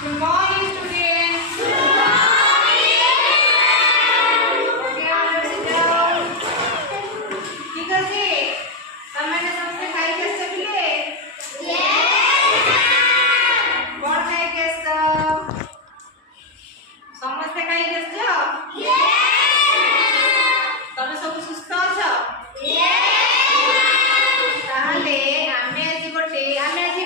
Good morning, students. Good morning. Okay, let's sit down. ठीक ଅଛି ତମେମାନେ ସମସ୍ତେ ଖାଇକି ଆସିଛ ପିଲେ? କଣ ଖାଇକି ଆସିଛ? ସମସ୍ତେ ଖାଇକି ଆସିଛ? ତମେ ସବୁ ସୁସ୍ଥ ଅଛ? ତାହେଲେ ଆମେ ଆଜି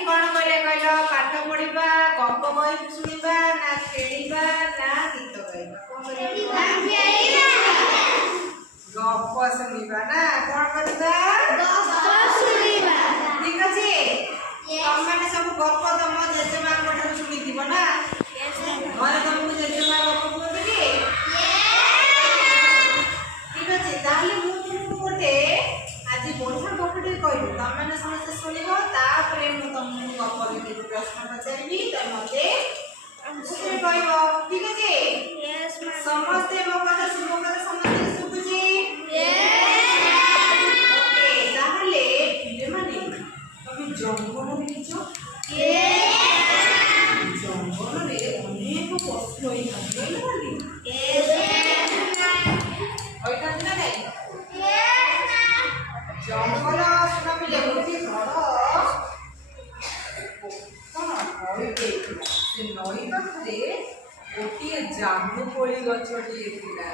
କଣ କରିବା କହିଲ? ପାଠ ପଢିବା, ଗପ ବହି ଶୁଣିବା, ନା ଖେଳିବା, ନା ଗୀତ ଗାଇବା? କଣ କରିବା? ଗପ ଶୁଣିବା ନା କଣ କରିବା? ଠିକ ଅଛି ତମମାନେ ସବୁ ଗପ ତମ ଜେଜେମାଙ୍କ ଠାରୁ ଶୁଣିଥିବ ନା? ଘରେ ତମକୁ ଜେଜେମା ଗପ କୁହନ୍ତି କି? ଠିକ ଅଛି ତାହେଲେ ମୁଁ ତୁମକୁ ଗୋଟେ ଆଜି ବଢିଆ ଗପଟେ କହିବି, ତମମାନେ ସମସ୍ତେ ଶୁଣିବ, ତାପରେ ମୁଁ ତମକୁ ଗପ ଭିତରେ ପ୍ରଶ୍ନ ପଚାରିବି, ତମେ ମତେ ଉତ୍ତର କହିବ। ଠିକ ଅଛି ସମସ୍ତେ ମୋ କଥା ସମସ୍ତେ ଶୁଭୁଛି? ଓକେ ତାହେଲେ ପିଲାମାନେ ତମେ ଜଙ୍ଗଲ ଦେଖିଛ? ଜଙ୍ଗଲରେ ଅନେକ ପଶୁ ରହିଥାନ୍ତି ହୋଇଥାନ୍ତି ନା ନାଇଁ? ଜଙ୍ଗଲ ଶୁଣ ପିଲେ ଗୋଟେ ବଡ ନଈ ଥିଲା। ସେ ନଈ ପାଖରେ ଗୋଟିଏ ଜାମୁକୋଳି ଗଛଟିଏ ଥିଲା।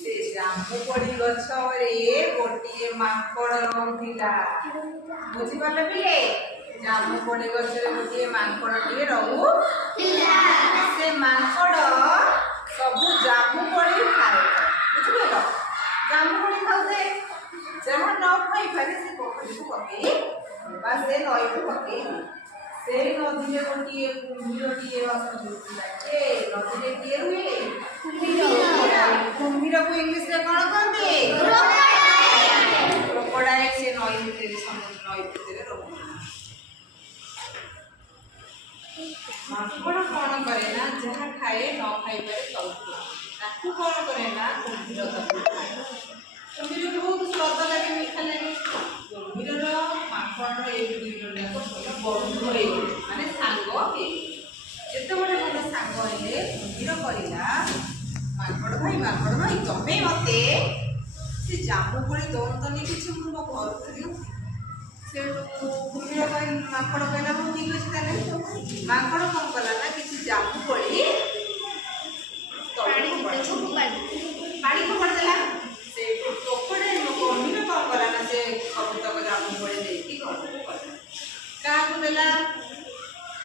ସେ ଜାମୁକୋଳି ଗଛରେ ଗୋଟିଏ ମାଙ୍କଡ ରହୁଥିଲା। ବୁଝିପାରିଲ ପିଲେ? ଜାମୁକୋଳି ଗଛରେ ଗୋଟିଏ ମାଙ୍କଡଟିଏ ରହୁଥିଲା। ସେ ମାଙ୍କଡ ସବୁ ଜାମୁକୋଳି ଖାଏ। ବୁଝିପାରିଲ? ଜାମୁକୋଳି ଖାଉଥାଏ, ଯାହା ନ ଖାଇପାରେ ସେ ପୋଖରୀକୁ ପକେଇ ବା ସେ ନଈକୁ ପକେଇ। ସେଇ ନଦୀରେ ଗୋଟିଏ କୁମ୍ଭୀରଟିଏ ବାସ କରୁଥିଲା। ନଦୀରେ କିଏ ରୁହେ? କୁମ୍ଭୀରକୁ ଇଂଲିଶରେ କଣ କହନ୍ତି? କ୍ରୋକୋଡାଇଲ। ସେ ନଈ ଭିତରେ ନଈ ଭିତରେ ରହୁଥିଲା। ମାଙ୍କଡ କଣ କରେ ନା ଯାହା ଖାଏ ନ ଖାଇପାରେ ଖାଉଥିଲା। ତାକୁ କଣ କରେ ନା କୁମ୍ଭୀର ତାକୁ ଖାଏ। କୁମ୍ଭୀରକୁ ବହୁତ ସ୍ୱାଦ ଲାଗେ, ମିଠା ଲାଗେ। କୁମ୍ଭୀରର ମାଙ୍କଡର ଏଇ ଦୁଇ ଜଣ ଯାକ ଭଲ ବନ୍ଧୁ ହେଇଗଲେ, ମାନେ ସାଙ୍ଗ ହେଇଗଲେ। ଯେତେବେଳେ ଭଲ ସାଙ୍ଗ ହେଲେ କୁମ୍ଭୀର କହିଲା ମାଙ୍କଡ ଭାଇ ତମେ ମତେ ସେ ଜାମୁକୋଳି ଦଉନ୍ତନି କିଛି, ମୁଁ ମୋ ଘରକୁ ଦିଅନ୍ତି। ସେଠୁ କୁମ୍ଭୀର ମାଙ୍କଡ କହିଲା ହଉ ଠିକ ଅଛି ତାହେଲେ। ମାଙ୍କଡ କଣ